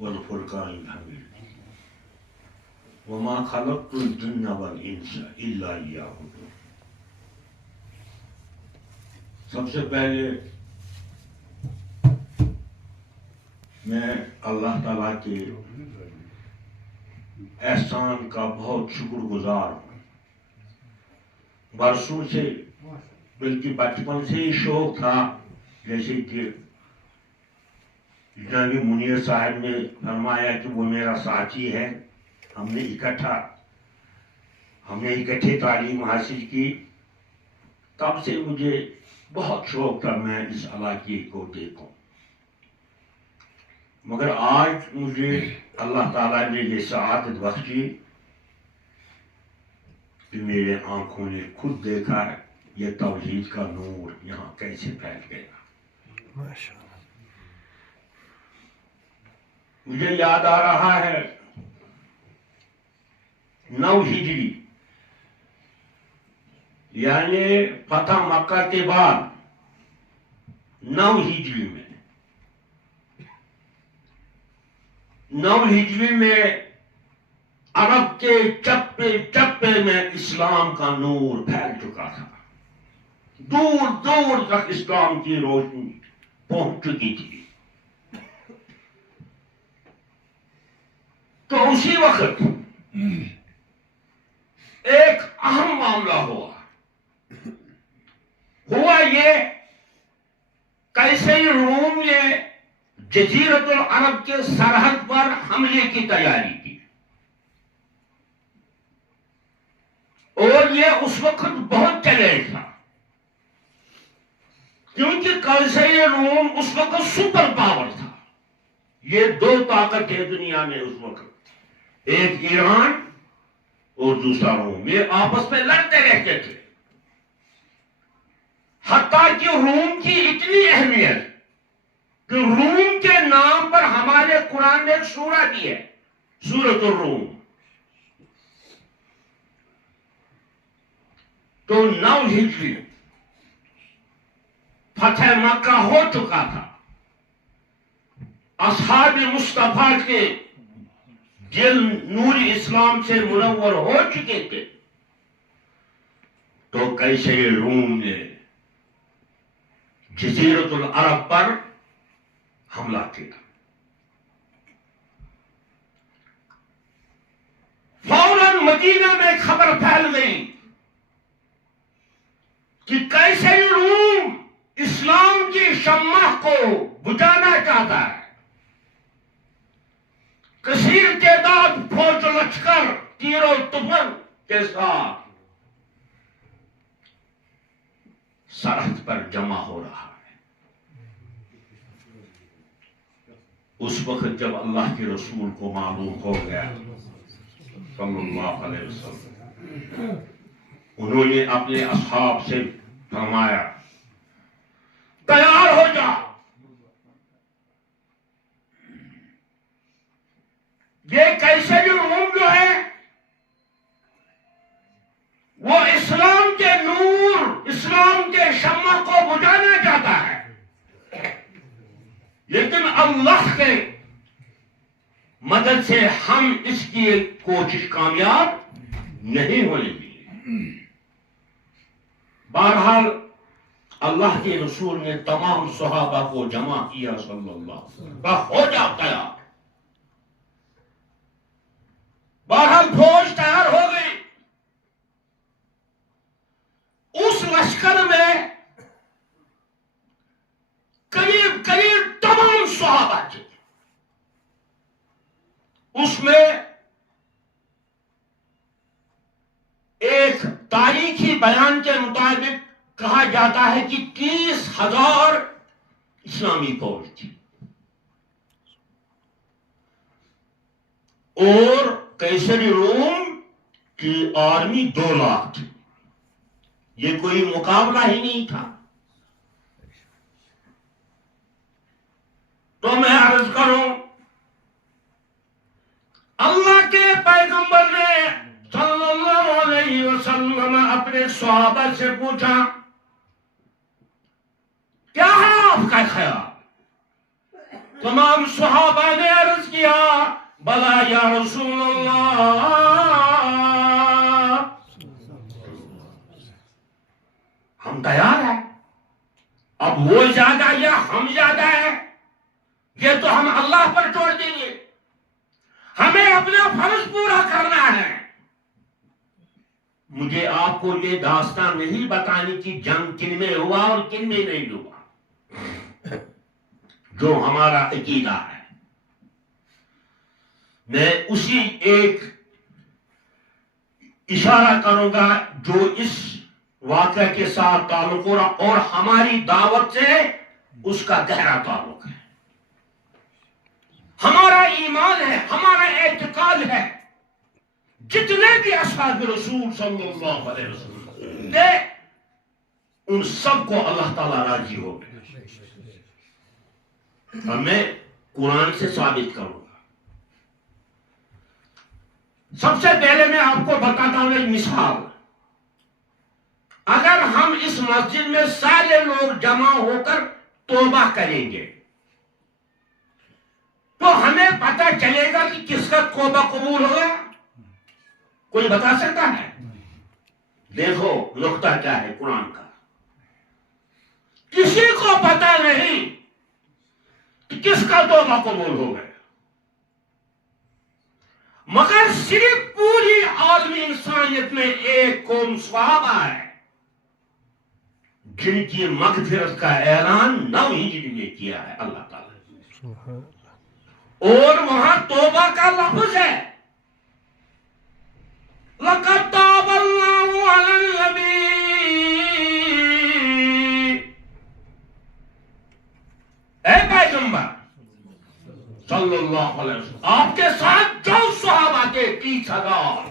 والفرقان الحميد وما خلقت الجن والانس الا ليعبدون. سب سے پہلے میں اللہ تعالیٰ کے احسان کا بہت شکر گزار ہوں. برسوں سے بلکہ بچپن سے ہی شوق تھا، جیسے کہ جناب منیر صاحب نے فرمایا کہ وہ میرا ساتھی ہے. ہم نے اکٹھے تعلیم حاصل کی. تب سے مجھے بہت شوق تھا میں اس علاقے کو دیکھوں، مگر آج مجھے اللہ تعالیٰ نے یہ سعادت بخشی کہ میرے آنکھوں نے خود دیکھا یہ توحید کا نور یہاں کیسے پھیل گیا. مجھے یاد آ رہا ہے 9 ہجری یعنی فتح مکہ کے بعد 9 ہجری میں عرب کے چپے چپے میں اسلام کا نور پھیل چکا تھا. دور دور تک اسلام کی روشنی پہنچ چکی تھی. تو اسی وقت ایک اہم معاملہ ہوا یہ قیصر روم نے جزیرت العرب کے سرحد پر حملے کی تیاری کی، اور یہ اس وقت بہت چیلنج تھا کیونکہ قیصر روم اس وقت سپر پاور تھا. یہ 2 طاقت ہے دنیا میں اس وقت، ایک ایران اور دوسرا روم. یہ آپس میں لڑتے رہتے تھے. حتیٰ کہ روم کی اتنی اہمیت کہ روم کے نام پر ہمارے قرآن نے ایک سورہ دی ہے، سورۃ الروم. تو 9 ہجری فتح مکہ ہو چکا تھا. اصحاب مصطفیٰ کے دل نور اسلام سے منور ہو چکے تھے. تو قیصر روم نے جزیرت العرب پر حملہ کیا. فوراً مدینہ میں خبر پھیل گئی کہ قیصر روم اسلام کی شمع کو بجھانا چاہتا ہے. کثیر تعداد فوج لشکر تیر و تفنگ کے ساتھ سرحد پر جمع ہو رہا ہے. اس وقت جب اللہ کے رسول کو معلوم ہو گیا صلی اللہ علیہ وسلم، انہوں نے اپنے اصحاب سے فرمایا تیار ہو جا. یہ قیصر روم جو ہے وہ اسلام کے نور، اسلام کے شمع کو بجھانا چاہتا ہے، لیکن اللہ کے مدد سے ہم اس کی کوشش کامیاب نہیں ہونے دی. بہرحال اللہ کے رسول نے تمام صحابہ کو جمع کیا صلی اللہ علیہ وسلم، ہو جا تیار. بہرحال فوج تیار ہو گئی. اس لشکر میں قریب تمام صحابہ تھے. اس میں ایک تاریخی بیان کے مطابق کہا جاتا ہے کہ 30,000 اسلامی فوج تھی اور قیصر روم کی آرمی 2 لاکھ تھی. یہ کوئی مقابلہ ہی نہیں تھا. تو میں عرض کروں، اللہ کے پیغمبر نے صلی اللہ علیہ وسلم اپنے صحابہ سے پوچھا کیا ہے آپ کا خیال؟ تمام صحابہ نے عرض کیا کیا بلا یا رسول اللہ، ہم تیار ہیں، اب وہ زیادہ یا ہم زیادہ ہیں یہ تو ہم اللہ پر چھوڑ دیں گے، ہمیں اپنا فرض پورا کرنا ہے۔ مجھے آپ کو یہ داستان نہیں بتانی کہ جنگ کن میں ہوا اور کن میں نہیں ہوا، جو ہمارا عقیدہ ہے میں اسی ایک اشارہ کروں گا جو اس واقعہ کے ساتھ تعلق اور ہماری دعوت سے اس کا گہرا تعلق ہے۔ ہمارا ایمان ہے، ہمارا اعتقاد ہے، جتنے بھی اصحاب رسول صلی اللہ علیہ وسلم تھے ان سب کو اللہ تعالیٰ راضی ہو گئے۔ اور میں قرآن سے ثابت کروں گا۔ سب سے پہلے میں آپ کو بتاتا ہوں ایک مثال۔ اگر ہم اس مسجد میں سارے لوگ جمع ہو کر توبہ کریں گے تو ہمیں پتہ چلے گا کہ کس کا توبہ قبول ہوگا؟ کوئی بتا سکتا ہے؟ دیکھو نقطہ کیا ہے قرآن کا، کسی کو پتہ نہیں کہ کس کا توبہ قبول ہو گیا، مگر صرف پوری عالمی انسانیت میں ایک قوم صحابہ ہے جن کی مغفرت کا اعلان 9 ہجری میں کیا ہے اللہ تعالیٰ، اور وہاں توبہ کا لفظ ہے لَقَدْ تَابَ اللَّهُ عَلَى النَّبِيِّ، اے پیغمبر صلی اللہ علیہ وسلم آپ کے ساتھ جو صحابہ کے 30,000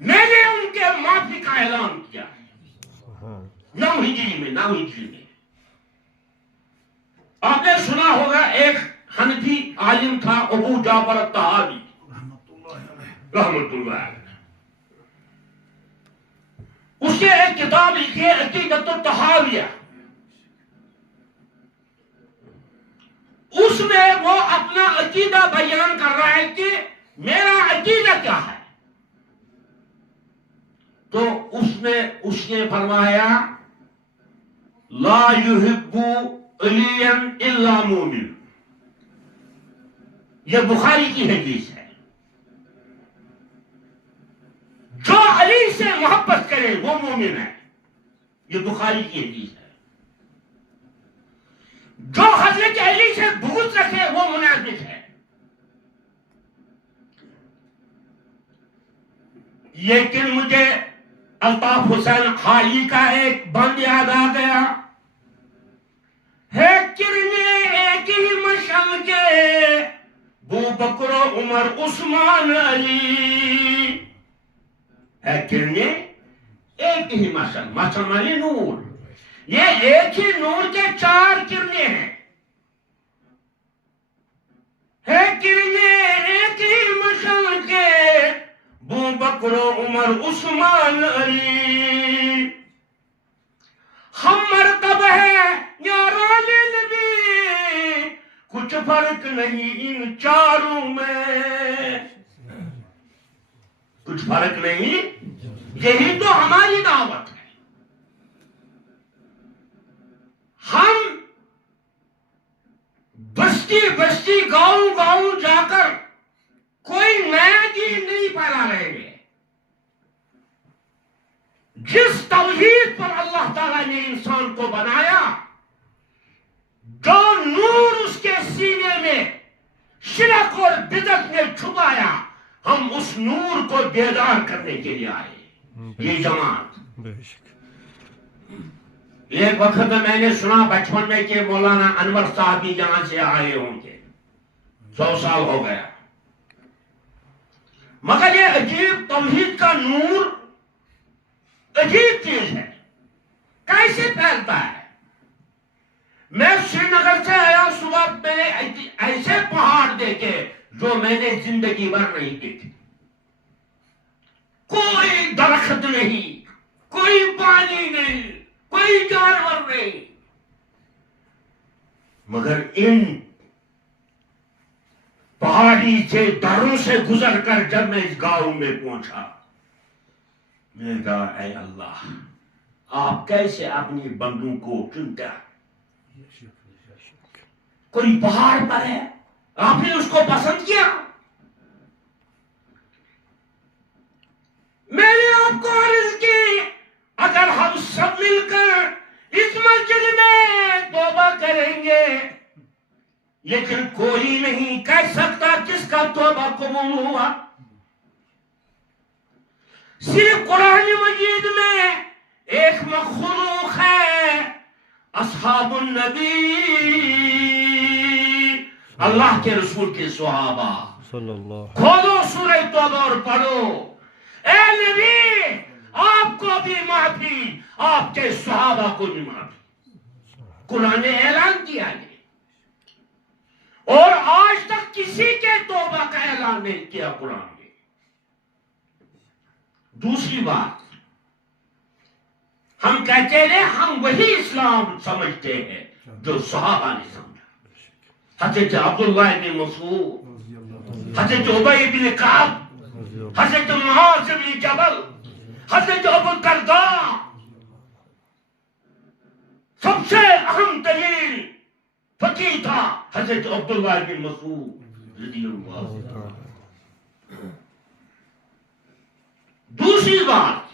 میں نے ان کے معافی کا اعلان کیا 9 ہجری میں۔ آپ نے سنا ہوگا ایک حنفی عالم تھا ابو جعفر الطحاوی رحمۃ اللہ علیہ، اس نے ایک کتاب لکھی ہے عقیدۃ الطحاویہ، اس میں وہ اپنا عقیدہ بیان کر رہا ہے کہ میرا عقیدہ کیا ہے، تو اس نے فرمایا لا يحب علیا الا مومن، یہ بخاری کی حدیث ہے، جو علی سے محبت کرے وہ مومن ہے، یہ بخاری کی حدیث ہے، جو حضرت علی سے بغض رکھے وہ منافق ہے۔ لیکن مجھے الطاف حسین خائی کا ایک بند یاد آ گیا ہے، کرنے ایک ہی مشعل کے بو بکر عمر عثمان علی، ہے کرنے ایک ہی مشعل نور، یہ ایک ہی نور کے 4 کرنے ہیں، ہے کرنے ایک ہی مشعل کے بو بکر عمر عثمان علی، ہم مرتب ہے یاران نبی، کچھ فرق نہیں ان چاروں میں، کچھ فرق نہیں، یہی تو ہماری دعوت ہے۔ ہم بستی بستی گاؤں گاؤں جا کر کوئی نیا دین نہیں پھیلا رہے ہیں، جس توحید پر اللہ تعالیٰ نے انسان کو بنایا، جو نور اس کے سینے میں شرک اور بدعت نے چھپایا، ہم اس نور کو بیدار کرنے کے لیے آئے۔ یہ جماعت ایک وقت میں نے سنا بچپن میں کہ مولانا انور صاحب بھی یہاں سے آئے ہوں گے، 100 سال ہو گیا، مگر یہ عجیب توحید کا نور عجیب چیز ہے، کیسے پھیلتا ہے؟ میں سری نگر سے آیا، صبح میں نے ایسے پہاڑ دیکھے جو میں نے زندگی بھر نہیں دیکھے، کوئی درخت نہیں، کوئی پانی نہیں، کوئی جانور نہیں، مگر ان پہاڑی سے دروں سے گزر کر جب میں اس گاؤں میں پہنچا، میں نے کہا اے اللہ، آپ کیسے اپنی بندوں کو چنتا؟ کوئی پہاڑ پر ہے، آپ نے اس کو پسند کیا؟ میں نے آپ کو عرض کی اگر ہم سب مل کر اس مسجد میں توبہ کریں گے، لیکن کوئی نہیں کہہ سکتا کس کا توبہ قبول ہوا، صرف قرآن مجید میں ایک مخلوق ہے، اصحاب النبی، اللہ کے رسول کے صحابہ۔ کھولو سورہ توبہ اور پڑھو، اے نبی آپ کو بھی معافی، آپ کے صحابہ کو بھی معافی، قرآن نے اعلان کیا ہے، اور آج تک کسی کے توبہ کا اعلان نہیں کیا قرآن نے۔ دوسری بات، ہم کہتے ہیں ہم وہی اسلام سمجھتے ہیں جو صحابہ نے سمجھا، حضرت عبداللہ بن مسعود، حضرت ابی بن کعب، حضرت معاذ بن جبل، حضرت ابو الدرداء، سب سے اہم ترین فقیہ تھا حضرت عبداللہ بن مسعود رضی اللہ عنہ۔ دوسری بات،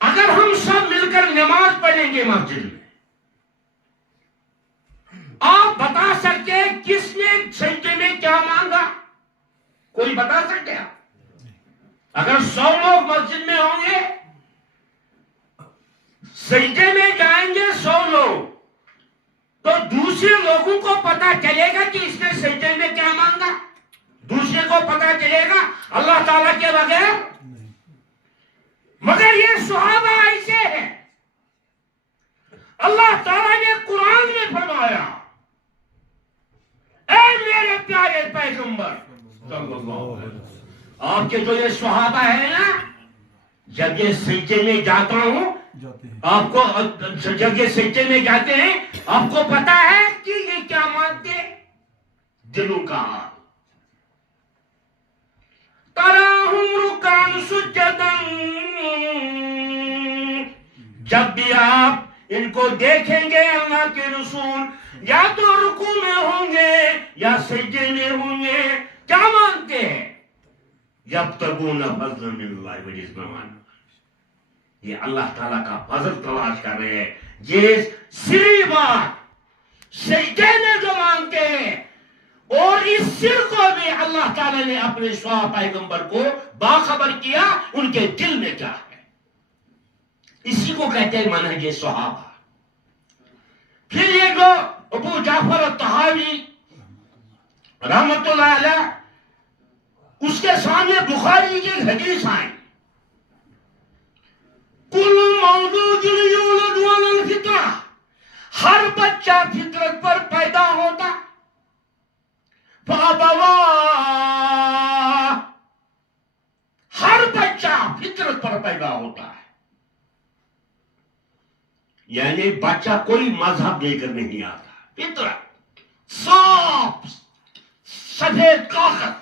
اگر ہم سب مل کر نماز پڑھیں گے مسجد میں، آپ بتا سکتے ہیں کس نے سجدے میں کیا مانگا؟ کوئی بتا سکتے ہیں؟ اگر 100 لوگ مسجد میں ہوں گے، سجدے میں جائیں گے 100 لوگ، تو دوسرے لوگوں کو پتا چلے گا کہ اس نے سجدے میں کیا مانگا؟ دوسرے کو پتا چلے گا اللہ تعالیٰ کے بغیر؟ مگر یہ صحابہ ایسے ہیں، اللہ تعالیٰ نے قرآن میں فرمایا اے میرے پیارے پیغمبر صلی اللہ علیہ وسلم، آپ کے جو یہ صحابہ ہیں نا، جب یہ سجدے میں جاتا ہوں، آپ کو جب یہ سجدے میں جاتے ہیں آپ کو پتا ہے کہ یہ کیا مانتے ہیں؟ دلوں کا حال۔ تراہم رکعن سجدن، جب بھی آپ ان کو دیکھیں گے اللہ کے رسول یا تو رکوع میں ہوں گے یا سجدے میں ہوں گے، کیا مانگتے ہیں؟ یبتغون فضلا من اللہ ورضوانا، یہ اللہ تعالیٰ کا فضل تلاش کر رہے ہیں۔ یہ سری بات سجدے میں جو مانگتے ہیں، اور اس سر کو بھی اللہ تعالیٰ نے اپنے صحابہ پیغمبر کو باخبر کیا ان کے دل میں کیا ہے۔ اسی کو کہتے ہیں منہج صحابہ۔ پھر یہ جو ابو جعفر الطحاوی رحمت اللہ علیہ، اس کے سامنے بخاری کی حدیث آئی، کل مولود یولد علی الفطرہ، ہر بچہ فطرت پر پیدا ہوتا، فابواہ، ہر بچہ فطرت پر پیدا ہوتا ہے، یعنی بچہ کوئی مذہب لے کر نہیں آتا، فطرت صاف سفید کاغذ،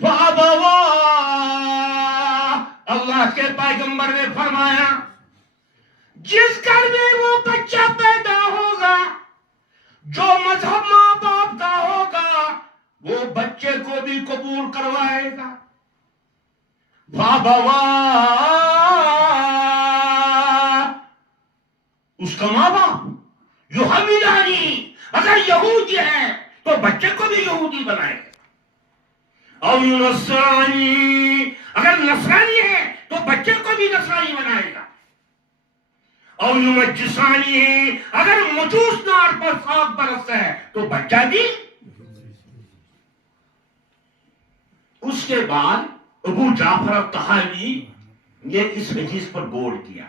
فابواہ، اللہ کے پیغمبر نے فرمایا جس گھر میں وہ بچہ پیدا ہوگا جو مذہب ماں باپ کا ہوگا وہ بچے کو بھی قبول کروائے گا۔ فابواہ، اس کا ماں باپ یحودانی، اگر یہودی ہے تو بچے کو بھی یہودی بنائے گا، اور نصرانی، اگر نصرانی ہے تو بچے کو بھی نصرانی بنائے گا، اور مجوسانی ہے، اگر مجوس نار پر 7 برس ہے تو بچہ بھی۔ اس کے بعد ابو جعفر الطحاوی نے اس حدیث پر غور کیا،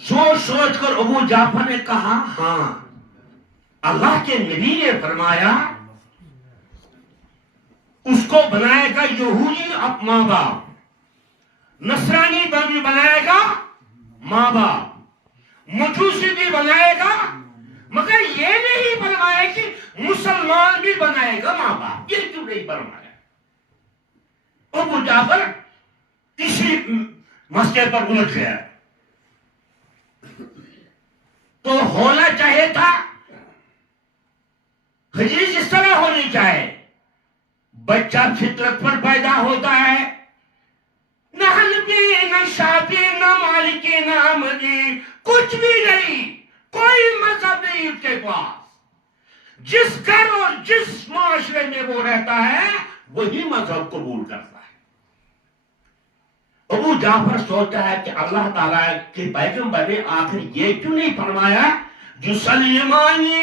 سوچ سوچ کر ابو جعفر نے کہا ہاں، اللہ کے نبی نے فرمایا اس کو بنائے گا یہودی ماں باپ، نصرانی بھی بنائے گا ماں باپ، مجوسی بھی بنائے گا، مگر یہ نہیں فرمایا کہ مسلمان بھی بنائے گا ماں باپ. یہ کیوں نہیں فرمایا؟ ابو جعفر اسی مسئلے پر الجھ گیا. تو ہونا چاہیے تھا حدیث اس طرح ہونی چاہے، بچہ فطرت پر پیدا ہوتا ہے، نہ حنفی نہ شافعی نہ مالکی نہ احمدی، کچھ بھی نہیں، کوئی مذہب نہیں اس کے پاس. جس گھر اور جس معاشرے میں وہ رہتا ہے وہی مذہب قبول کرتا ہے. ابو جعفر سوچتا ہے کہ اللہ تعالیٰ کے پیغمبر نے آخر یہ کیوں نہیں فرمایا جو سلیمانی،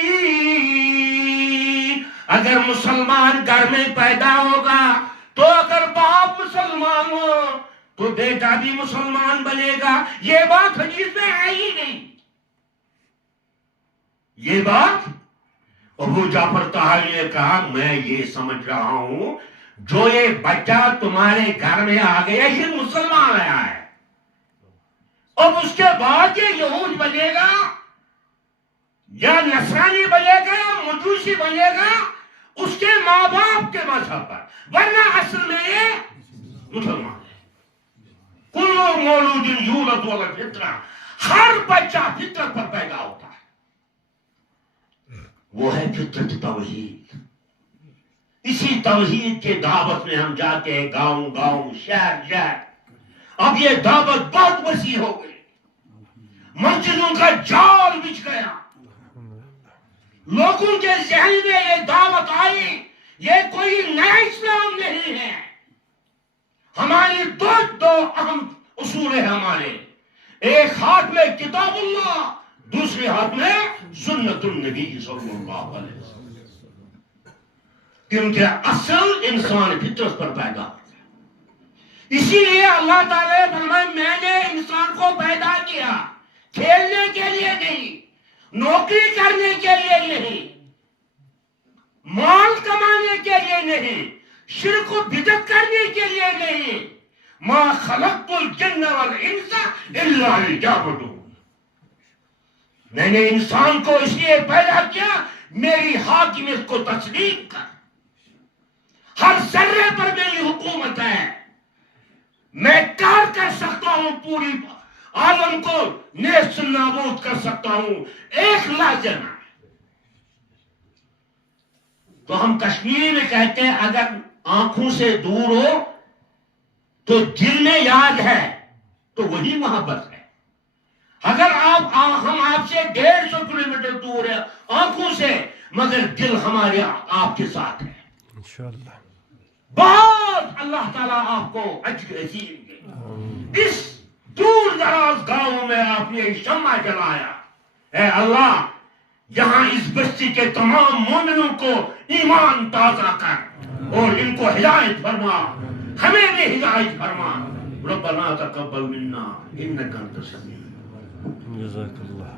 اگر مسلمان گھر میں پیدا ہوگا تو اگر باپ مسلمان ہو تو بیٹا بھی مسلمان بنے گا. یہ بات حدیث میں ہے ہی نہیں. یہ بات ابو جعفر طحاوی نے کہا میں یہ سمجھ رہا ہوں جو یہ بچہ تمہارے گھر میں آ گیا یہ مسلمان آیا ہے، اب اس کے بعد یہ یہود بنے گا یا نصرانی بنے گا یا مجوسی بنے گا اس کے ماں باپ کے مذہب پر، ورنہ اصل میں یہ مسلمان ہے. کل مولود یولد علی الفطرہ، ہر بچہ فطرت پر پیدا ہوتا ہے. وہ ہے فطرت توحید. اسی توحید کے دعوت میں ہم جاتے ہیں گاؤں گاؤں، شہر شہر. اب یہ دعوت بہت وسیع ہو گئی، مسجدوں کا جال بچھ گیا، لوگوں کے ذہن میں یہ دعوت آئی. یہ کوئی نیا اسلام نہیں ہے. ہماری دو اہم اصول ہیں ہمارے، ایک ہاتھ میں کتاب اللہ، دوسرے ہاتھ میں سنت النبی صلی اللہ علیہ وسلم. کیونکہ اصل انسان فطرت پر پیدا ہوتا ہے. اسی لیے اللہ تعالیٰ نے فرمایا میں نے انسان کو پیدا کیا کھیلنے کے لیے نہیں، نوکری کرنے کے لیے نہیں، مال کمانے کے لیے نہیں، شرک و بدعت کرنے کے لیے نہیں. ما خلقت الجن والانس الا لیعبدون. میں نے انسان کو اس لیے پیدا کیا میری حاکمیت کو تسلیم کر. ہر ذرے پر میری حکومت ہے، میں کار کر سکتا ہوں، پوری عالم کو نیست نابود کر سکتا ہوں ایک لازم. تو ہم کشمیری میں کہتے ہیں اگر آنکھوں سے دور ہو تو دل میں یاد ہے تو وہی محبت ہے. اگر ہم آپ سے 150 کلومیٹر دور ہیں آنکھوں سے، مگر دل ہمارے آپ کے ساتھ ہے انشاءاللہ. بہت اللہ تعالیٰ آپ کو اجر عظیم دے. اس دور دراز گاؤں میں آپ نے شمع جلایا. اے اللہ یہاں اس بستی کے تمام مومنوں کو ایمان تازہ کر اور ان کو ہدایت فرما، ہمیں بھی ہدایت فرما. ربنا تقبل منا انک انت السمیع. جزاک اللہ.